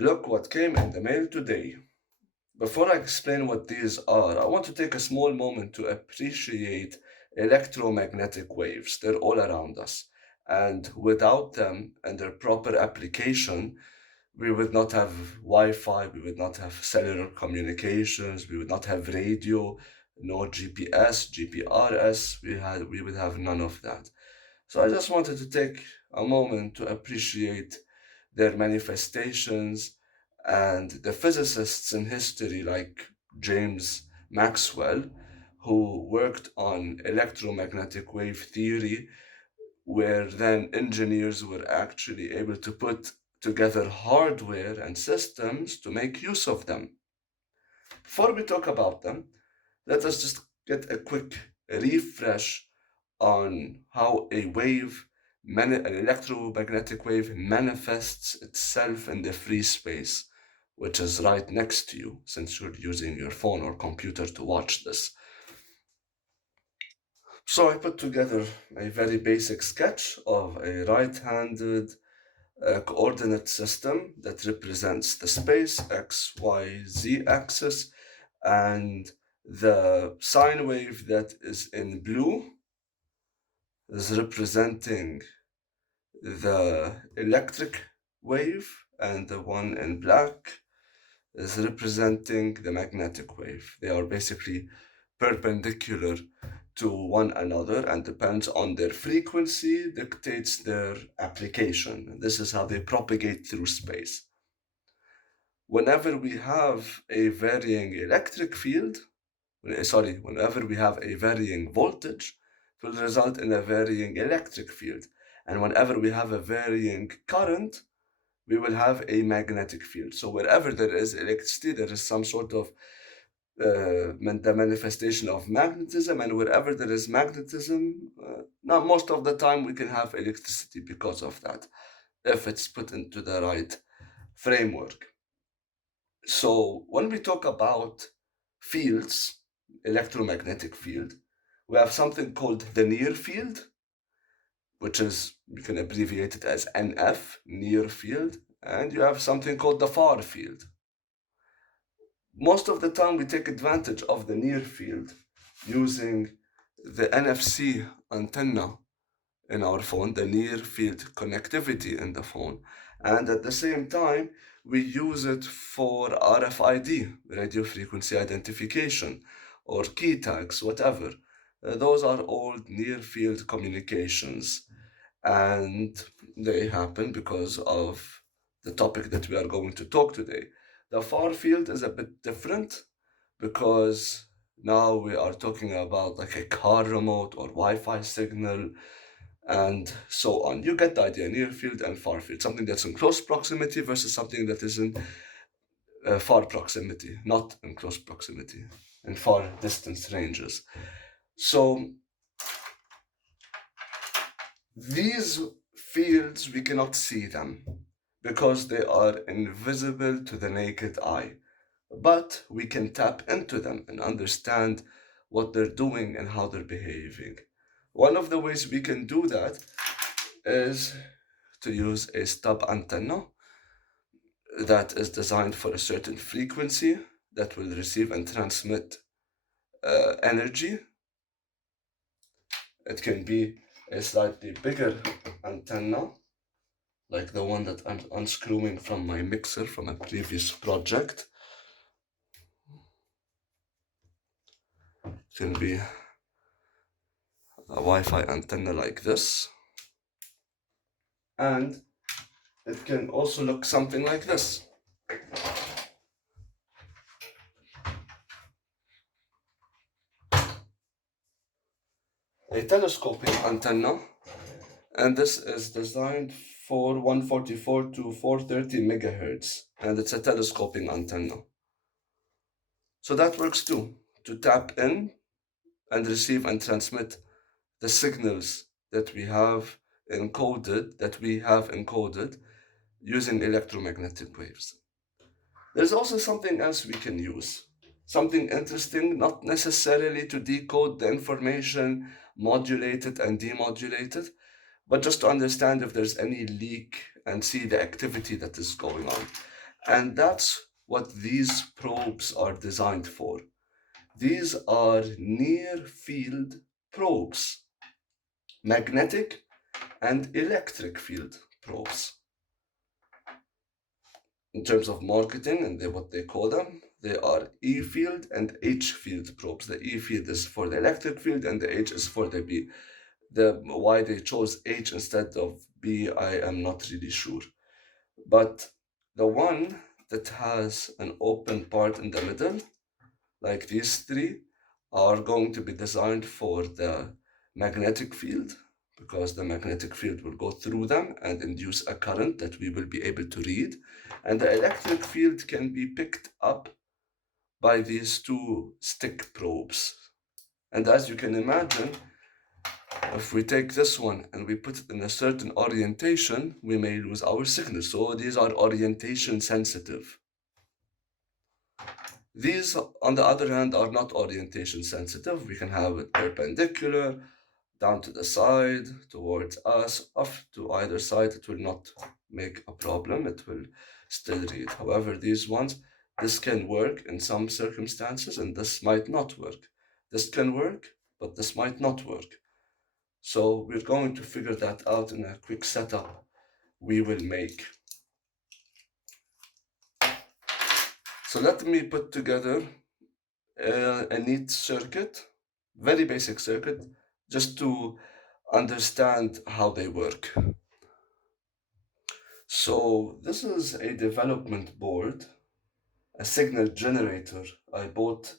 Look what came in the mail today. Before I explain what these are, I want to take a small moment to appreciate electromagnetic waves. They're all around us. And without them and their proper application, we would not have Wi-Fi, we would not have cellular communications, we would not have radio, no GPS, GPRS, we would have none of that. So I just wanted to take a moment to appreciate their manifestations and the physicists in history like James Maxwell, who worked on electromagnetic wave theory, where then engineers were actually able to put together hardware and systems to make use of them. Before we talk about them, let us just get a quick refresh on how an electromagnetic wave manifests itself in the free space, which is right next to you, since you're using your phone or computer to watch this. So I put together a very basic sketch of a right-handed coordinate system that represents the space, X, Y, Z axis, and the sine wave that is in blue is representing the electric wave, and the one in black is representing the magnetic wave. They are basically perpendicular to one another, and depends on their frequency dictates their application. This is how they propagate through space. Whenever we have a varying electric field, whenever we have a varying voltage, it will result in a varying electric field. And whenever we have a varying current, we will have a magnetic field. So wherever there is electricity, there is some sort of the manifestation of magnetism, and wherever there is magnetism, now most of the time we can have electricity because of that, if it's put into the right framework. So when we talk about fields, electromagnetic field, we have something called the near field, which is, you can abbreviate it as NF, near field, and you have something called the far field. Most of the time we take advantage of the near field using the NFC antenna in our phone, the near field connectivity in the phone. And at the same time, we use it for RFID, radio frequency identification, or key tags, whatever. Those are all near field communications, and they happen because of the topic that we are going to talk today. The far field is a bit different because now we are talking about like a car remote or Wi-Fi signal and so on. You get the idea, near field and far field, something that's in close proximity versus something that is in far proximity, not in close proximity, in far distance ranges. So these fields, we cannot see them because they are invisible to the naked eye. But we can tap into them and understand what they're doing and how they're behaving. One of the ways we can do that is to use a stub antenna that is designed for a certain frequency that will receive and transmit energy. It can be a slightly bigger antenna, like the one that I'm unscrewing from my mixer from a previous project. It can be a Wi-Fi antenna like this. And it can also look something like this. A telescoping antenna, and this is designed for 144 to 430 megahertz, and it's a telescoping antenna. So that works too, to tap in and receive and transmit the signals that we have encoded using electromagnetic waves. There's also something else we can use, something interesting, not necessarily to decode the information, modulate it and demodulate it, but just to understand if there's any leak and see the activity that is going on. And that's what these probes are designed for. These are near field probes, magnetic and electric field probes. In terms of marketing and what they call them, they are E field and H field probes. The E field is for the electric field and the H is for the B. Why they chose H instead of B, I am not really sure. But the one that has an open part in the middle, like these three, are going to be designed for the magnetic field, because the magnetic field will go through them and induce a current that we will be able to read. And the electric field can be picked up by these two stick probes. And as you can imagine, if we take this one and we put it in a certain orientation, we may lose our signal. So these are orientation sensitive. These, on the other hand, are not orientation sensitive. We can have it perpendicular, down to the side, towards us, off to either side. It will not make a problem. It will still read. However, these ones, this can work in some circumstances and this might not work. This can work, but this might not work. So we're going to figure that out in a quick setup we will make. So let me put together a neat circuit, very basic circuit, just to understand how they work. So this is a development board, a signal generator I bought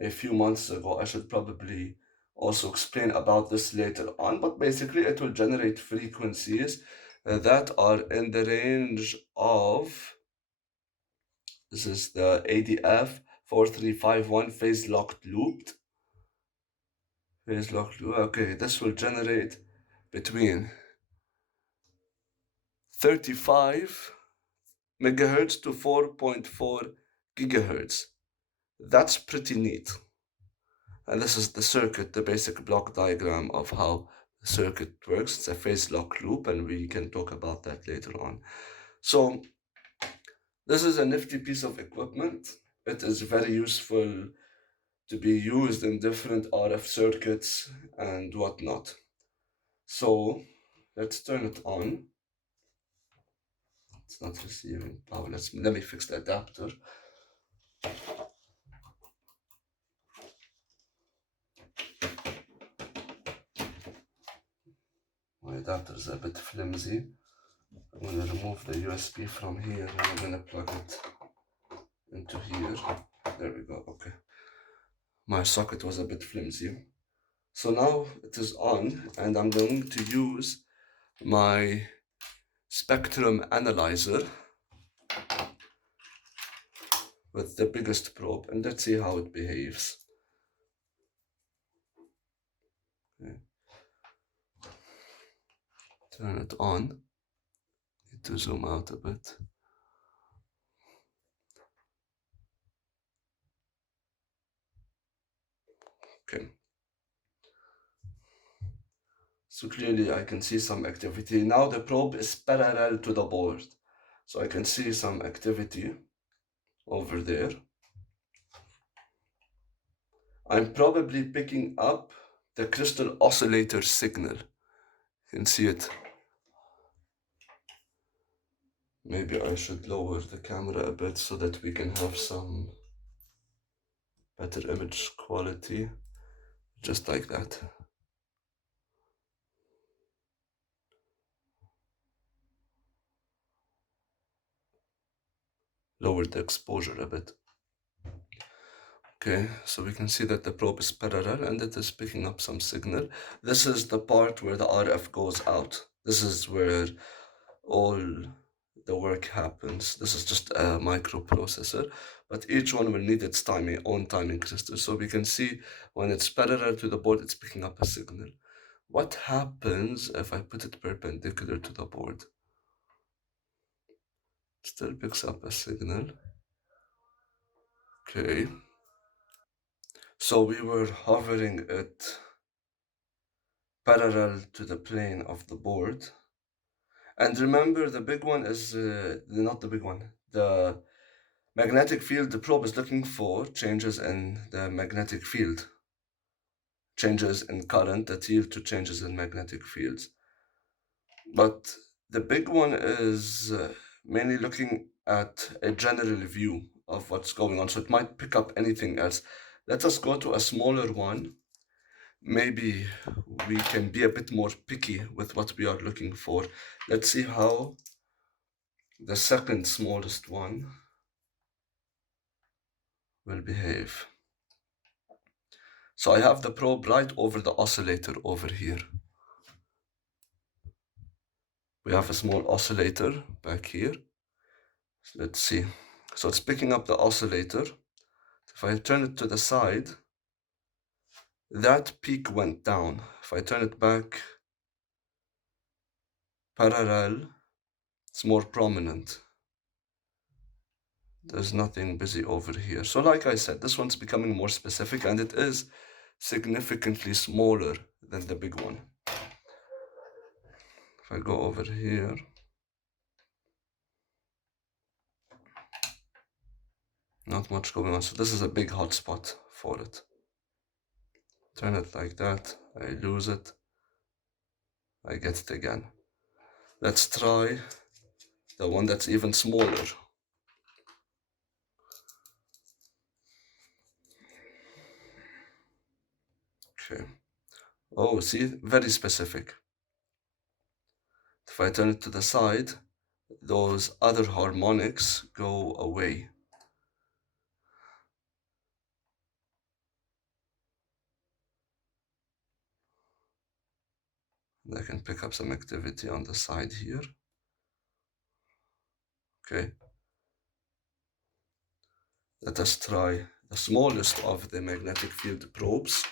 a few months ago. I should probably also explain about this later on, but basically it will generate frequencies that are in the range of, this is the ADF 4351 phase locked looped. Phase locked loop. Okay, this will generate between 35 megahertz to 4.4 gigahertz. That's pretty neat. And this is the circuit, the basic block diagram of how the circuit works. It's a phase lock loop, and we can talk about that later on. So this is a nifty piece of equipment. It is very useful to be used in different RF circuits and whatnot. So let's turn it on. It's not receiving power. Let me fix the adapter. My adapter is a bit flimsy. I'm gonna remove the USB from here and I'm gonna plug it into here. There we go. Okay. My socket was a bit flimsy. So now it is on, and I'm going to use my spectrum analyzer with the biggest probe, and let's see how it behaves. Okay. Turn it on. Need to zoom out a bit. Okay. So clearly I can see some activity. Now the probe is parallel to the board. So I can see some activity over there. I'm probably picking up the crystal oscillator signal. You can see it. Maybe I should lower the camera a bit so that we can have some better image quality. Just like that. Lower the exposure a bit. Okay, so we can see that the probe is parallel and it is picking up some signal. This is the part where the RF goes out. This is where all the work happens. This is just a microprocessor, but each one will need its own timing crystal. So we can see when it's parallel to the board, it's picking up a signal. What happens if I put it perpendicular to the board? It still picks up a signal. Okay. So we were hovering it parallel to the plane of the board. And remember, the big one is not the big one. the magnetic field the probe is looking for changes in the magnetic field, changes in current that yield to changes in magnetic fields. But the big one is mainly looking at a general view of what's going on, so it might pick up anything else. Let us go to a smaller one. Maybe we can be a bit more picky with what we are looking for. Let's see how the second smallest one will behave. So I have the probe right over the oscillator over here. We have a small oscillator back here. So let's see. So it's picking up the oscillator. If I turn it to the side, that peak went down. If I turn it back parallel, it's more prominent. There's nothing busy over here. So like I said, this one's becoming more specific, and it is significantly smaller than the big one. If I go over here, not much going on. So this is a big hotspot for it. Turn it like that, I lose it, I get it again. Let's try the one that's even smaller. Okay. Oh, see, very specific. If I turn it to the side, those other harmonics go away. And I can pick up some activity on the side here. Okay. Let us try the smallest of the magnetic field probes.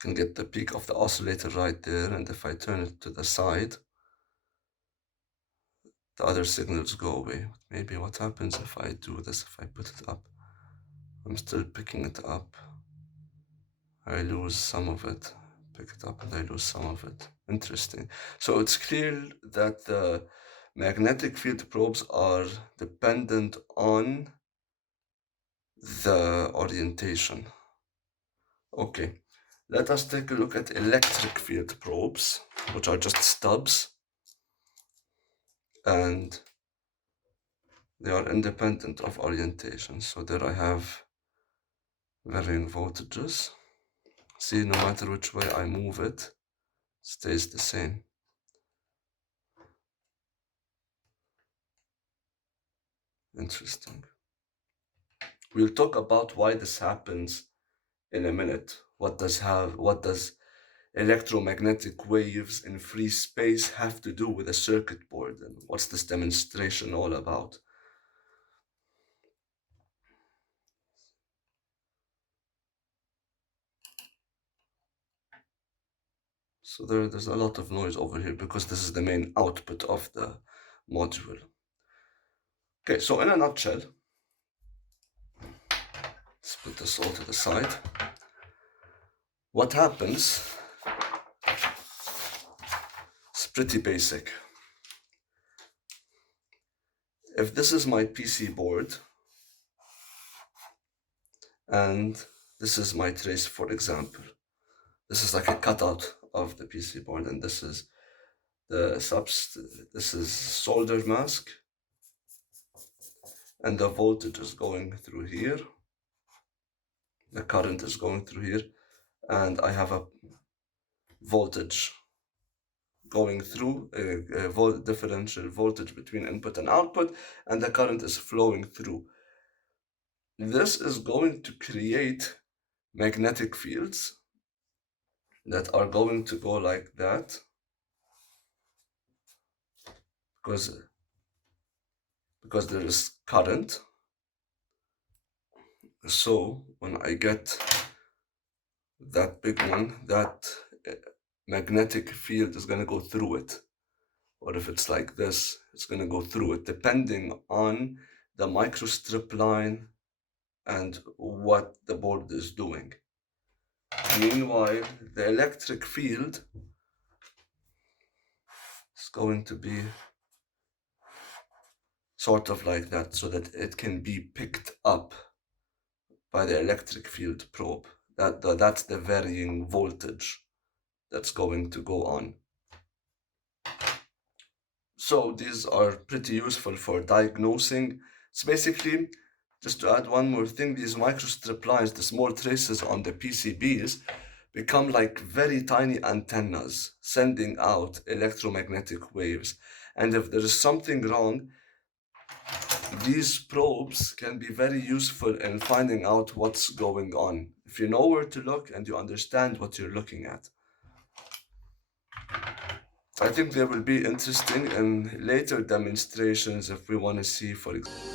Can get the peak of the oscillator right there, and if I turn it to the side, the other signals go away. Maybe what happens if I do this, if I put it up, I'm still picking it up. I lose some of it, pick it up and I lose some of it. Interesting. So it's clear that the magnetic field probes are dependent on the orientation. Okay, let us take a look at electric field probes, which are just stubs, and they are independent of orientation. So there I have varying voltages. See, no matter which way I move it, stays the same. Interesting. We'll talk about why this happens in a minute. What does electromagnetic waves in free space have to do with a circuit board, and what's this demonstration all about? So there's a lot of noise over here because this is the main output of the module. Okay, so in a nutshell, let's put this all to the side. What happens is pretty basic. If this is my PC board, and this is my trace, for example, this is like a cutout of the PC board, and this is this is solder mask, and the voltage is going through here, the current is going through here, and I have a voltage going through, a differential voltage between input and output, and the current is flowing through. This is going to create magnetic fields that are going to go like that, because there is current. So when I get that big one, that magnetic field is going to go through it. Or if it's like this, it's going to go through it, depending on the microstrip line and what the board is doing. Meanwhile, the electric field is going to be sort of like that, so that it can be picked up by the electric field probe. That's the varying voltage that's going to go on. So these are pretty useful for diagnosing. It's basically, just to add one more thing, these microstrip lines, the small traces on the PCBs, become like very tiny antennas sending out electromagnetic waves. And if there is something wrong, these probes can be very useful in finding out what's going on, if you know where to look and you understand what you're looking at. I think they will be interesting in later demonstrations if we want to see, for example.